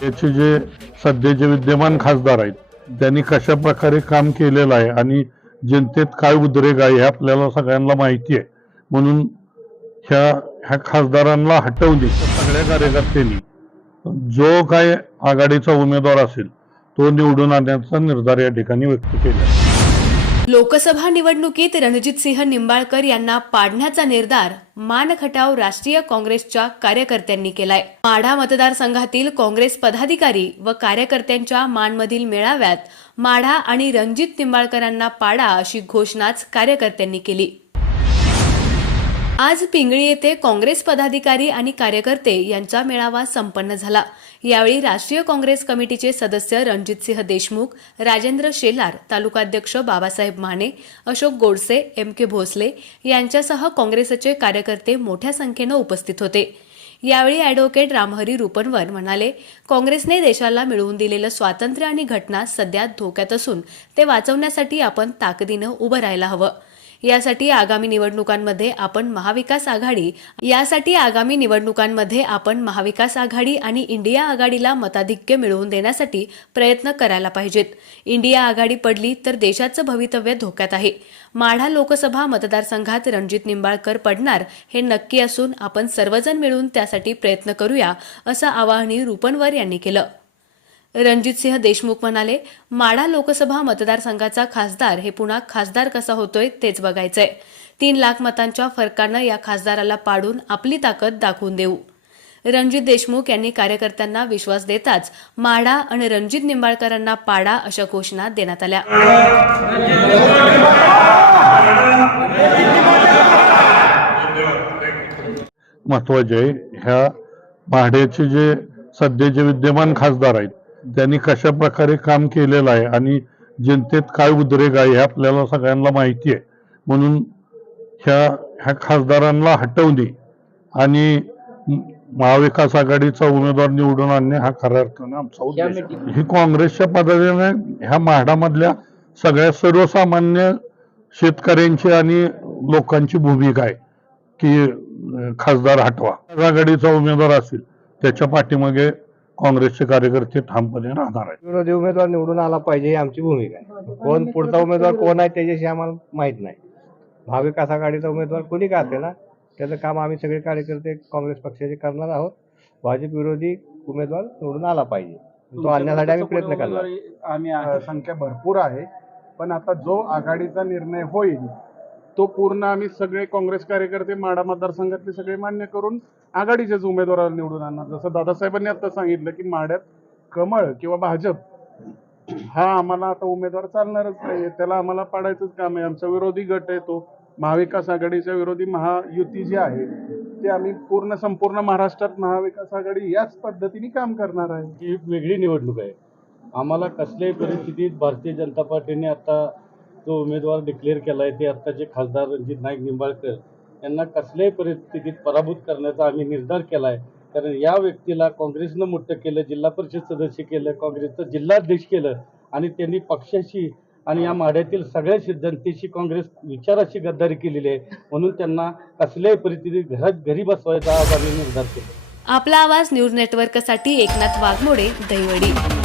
त्याचे जे सध्याचे विद्यमान खासदार आहेत त्यांनी कशा प्रकारे काम केलेलं आहे आणि जनतेत काय उद्रेक आहे हे आपल्याला सगळ्यांना माहिती आहे. म्हणून ह्या ह्या खासदारांना हटवली सगळ्या कार्यकर्त्यांनी. जो काय आघाडीचा उमेदवार असेल तो निवडून आणण्याचा निर्धार या ठिकाणी व्यक्त केला. लोकसभा निवडणुकीत रणजितसिंह निंबाळकर यांना पाडण्याचा निर्धार मानखटाव राष्ट्रीय काँग्रेसच्या कार्यकर्त्यांनी केलाय. माढा मतदारसंघातील काँग्रेस पदाधिकारी व कार्यकर्त्यांच्या मानमधील मेळाव्यात माढा आणि रणजित निंबाळकरांना पाडा अशी घोषणाच कार्यकर्त्यांनी केली. आज पिंगळी येथे काँग्रेस पदाधिकारी आणि कार्यकर्ते यांचा मेळावा संपन्न झाला. यावेळी राष्ट्रीय काँग्रेस कमिटीचे सदस्य रणजितसिंह देशमुख राजेंद्र शेलार तालुकाध्यक्ष बाबासाहेब माने अशोक गोडसे एम के भोसले यांच्यासह काँग्रेसचे कार्यकर्ते मोठ्या संख्येनं उपस्थित होते. यावेळी अॅडव्होकेट रामहरी रुपनवर म्हणाले काँग्रेसने देशाला मिळवून दिलेलं स्वातंत्र्य आणि घटना सध्या धोक्यात असून ते वाचवण्यासाठी आपण ताकदीनं उभं राहायला हवं. यासाठी आगामी निवडणुकांमध्ये आपण महाविकास आघाडी यासाठी आगामी निवडणुकांमध्ये आपण महाविकास आघाडी आणि इंडिया आघाडीला मताधिक्य मिळवून देण्यासाठी प्रयत्न करायला पाहिजेत. इंडिया आघाडी पडली तर देशाचं भवितव्य धोक्यात आहे. माढा लोकसभा मतदारसंघात रणजित निंबाळकर पडणार हे नक्की असून आपण सर्वजण मिळून त्यासाठी प्रयत्न करूया असं आवाहनही रुपनवर यांनी केलं. रणजितसिंह देशमुख म्हणाले माढा लोकसभा मतदारसंघाचा खासदार हे पुन्हा खासदार कसा होतोय तेच बघायचंय. तीन लाख मतांच्या फरकानं या खासदाराला पाडून आपली ताकद दाखवून देऊ. रणजित देशमुख यांनी कार्यकर्त्यांना विश्वास देताच माढा आणि रणजित निंबाळकरांना पाडा अशा घोषणा देण्यात आल्या. महत्त्वाचे आहे ह्या माढ्याचे जे सध्याचे विद्यमान खासदार आहेत त्यांनी कशा प्रकारे काम केलेलं आहे आणि जनतेत काय उद्रेक आहे हे आपल्याला सगळ्यांना माहिती आहे म्हणून ह्या ह्या खासदारांना हटवणे आणि महाविकास आघाडीचा उमेदवार निवडून आणणे हा खऱ्या अर्थाने आमचा उद्देश. ही काँग्रेसच्या पद्धतीने ह्या म्हाडामधल्या सगळ्या सर्वसामान्य शेतकऱ्यांची आणि लोकांची भूमिका आहे की खासदार हटवा आघाडीचा उमेदवार असेल त्याच्या पाठीमागे काँग्रेसचे कार्यकर्ते ठामपणे राहणार आहेत. विरोधी उमेदवार निवडून आला पाहिजे ही आमची भूमिका आहे. कोण पुढचा उमेदवार कोण आहे त्याच्याशी आम्हाला माहीत नाही. महाविकास आघाडीचा उमेदवार कोणी का असेल ना त्याचं काम आम्ही सगळे कार्यकर्ते काँग्रेस पक्षाचे करणार आहोत. भाजप विरोधी उमेदवार निवडून आला पाहिजे. तो आणण्यासाठी आम्ही प्रयत्न करणार. आम्ही संख्या भरपूर आहे. पण आता जो आघाडीचा निर्णय होईल तो पूर्ण आम्ही सगळे काँग्रेस कार्यकर्ते माडा मतदारसंघातले सगळे मान्य करून आघाडीच्याच उमेदवाराला निवडून आणणार. जसं दादासाहेबांनी आता सांगितलं की माड्यात कमळ किंवा भाजप हा आम्हाला आता उमेदवार चालणारच नाही त्याला आम्हाला पाडायचंच काम आहे. आमचा विरोधी गट आहे तो. महाविकास आघाडीच्या विरोधी महायुती जी आहे ते आम्ही पूर्ण संपूर्ण महाराष्ट्रात महाविकास आघाडी याच पद्धतीने काम करणार आहे. ही एक वेगळी निवडणूक आहे. आम्हाला कसल्याही परिस्थितीत भारतीय जनता पार्टीने आता जो उमेदवार डिक्लेअर केला आहे ते आत्ताचे खासदार रणजित नाईक निंबाळकर यांना कसल्याही परिस्थितीत पराभूत करण्याचा आम्ही निर्धार केला आहे कारण या व्यक्तीला काँग्रेसनं मोठं केलं जिल्हा परिषद सदस्य केलं काँग्रेसचं जिल्हाध्यक्ष केलं आणि त्यांनी पक्षाशी आणि या माढ्यातील सगळ्या जनतेशी काँग्रेस विचाराशी गद्दारी केलेली आहे. म्हणून त्यांना कसल्याही परिस्थितीत घरात घरी बसवायचा आज आम्ही निर्धार केला. आपला आवाज न्यूज नेटवर्कसाठी एकनाथ वाघमोडे दहिवडी.